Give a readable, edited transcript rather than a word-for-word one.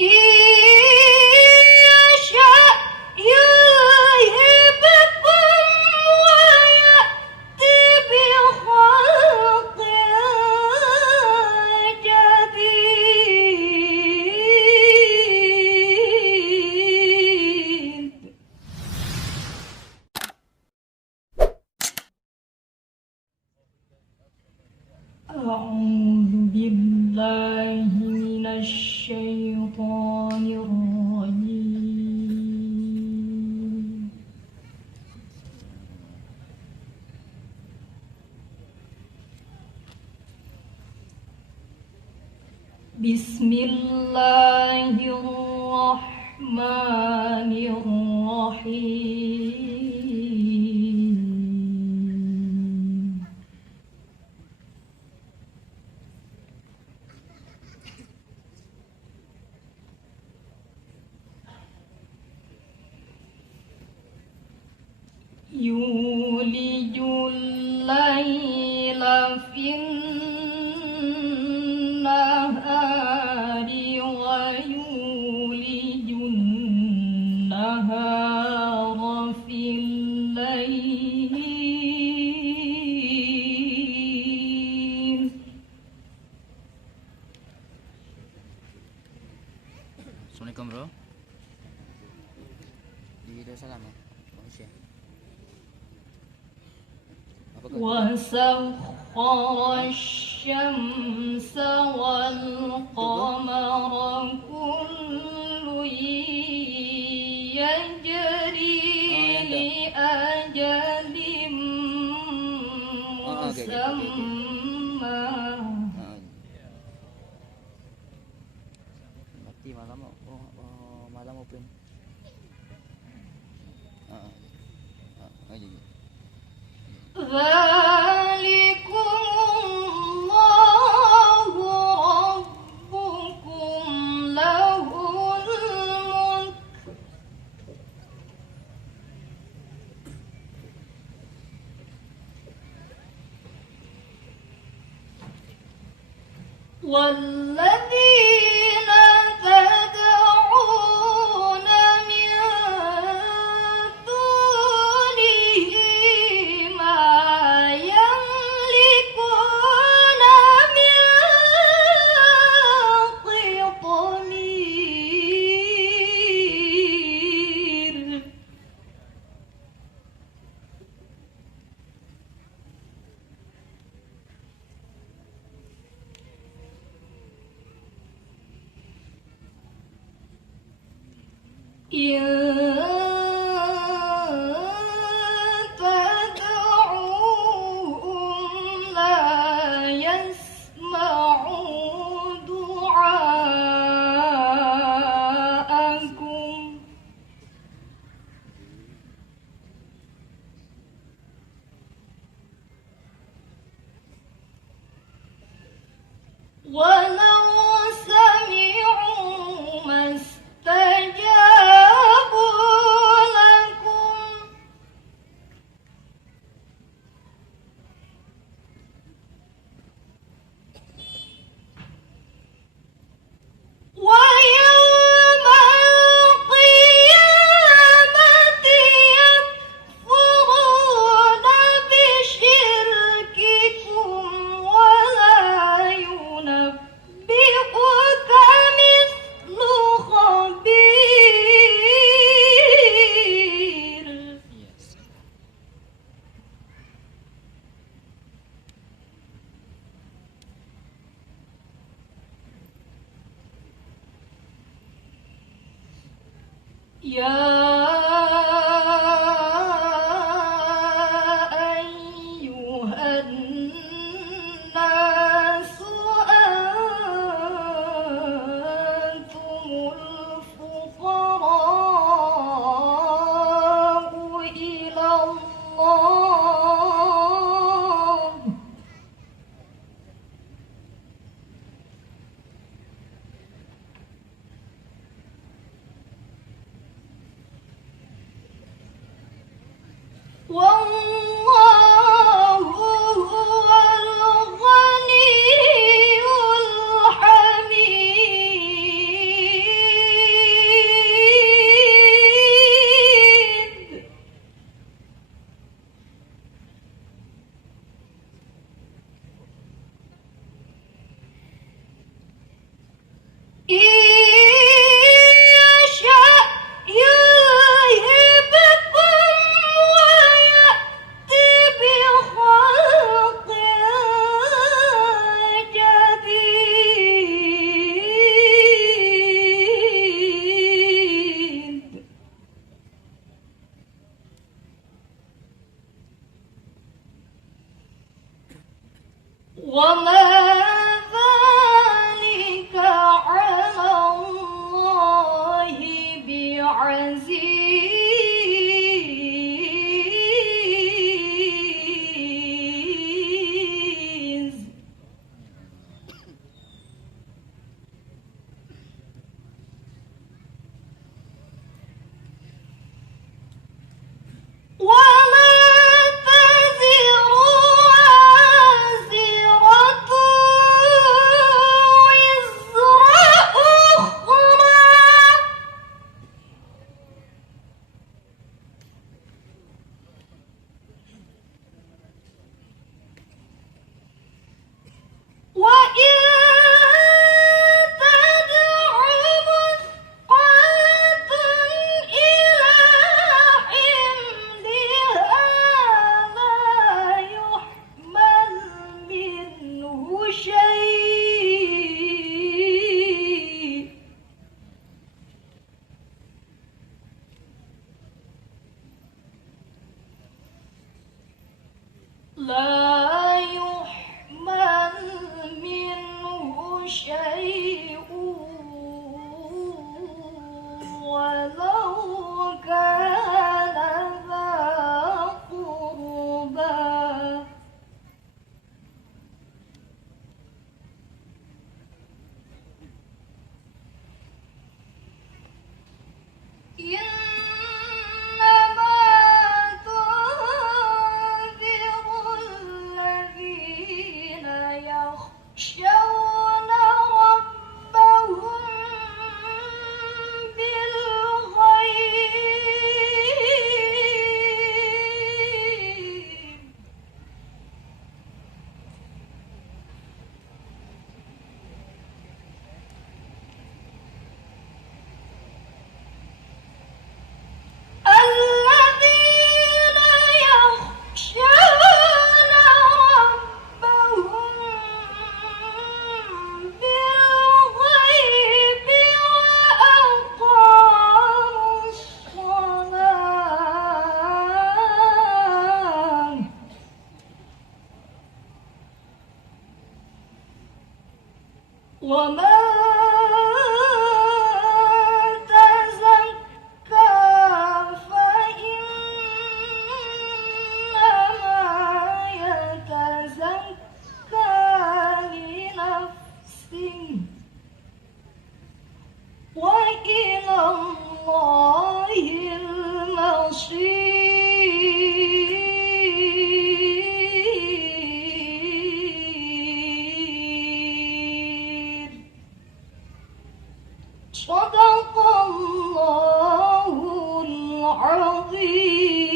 إن يشأ يذهبكم ويأتي بخلق جديد. أعوذ بالله من الشيطان الرجيم. بسم الله الرحمن الرحيم. يولج الليل في النهار ويولج النهار في الليل. Assalamualaikum bro. Di video salam ya. Manusia. وسخر الشمس والقمر كل يجري لأجل مسمى. Mati malam malam open. Aja. ذلكم الله ربكم له الملك والذين تدعون من دونه ما يملكون من قطمير. إن تدعوهم لا يسمعوا دعاءكم ولو سمعوا ما استجابوا لكم ويوم القيامة يكفرون بشرككم ولا ينبئك مثل خبير. Yes. يا أيها الناس أنتم الفقراء إلى الله والله هو الغني الحميد. إنما تنذر الذين يخشون ربهم بالغيب. الذين يخشون ربهم بالغيب وأقاموا الصلاة ومن تزكى فإنما يتزكى لنفسه وإلى الله المصير. صدق الله العظيم.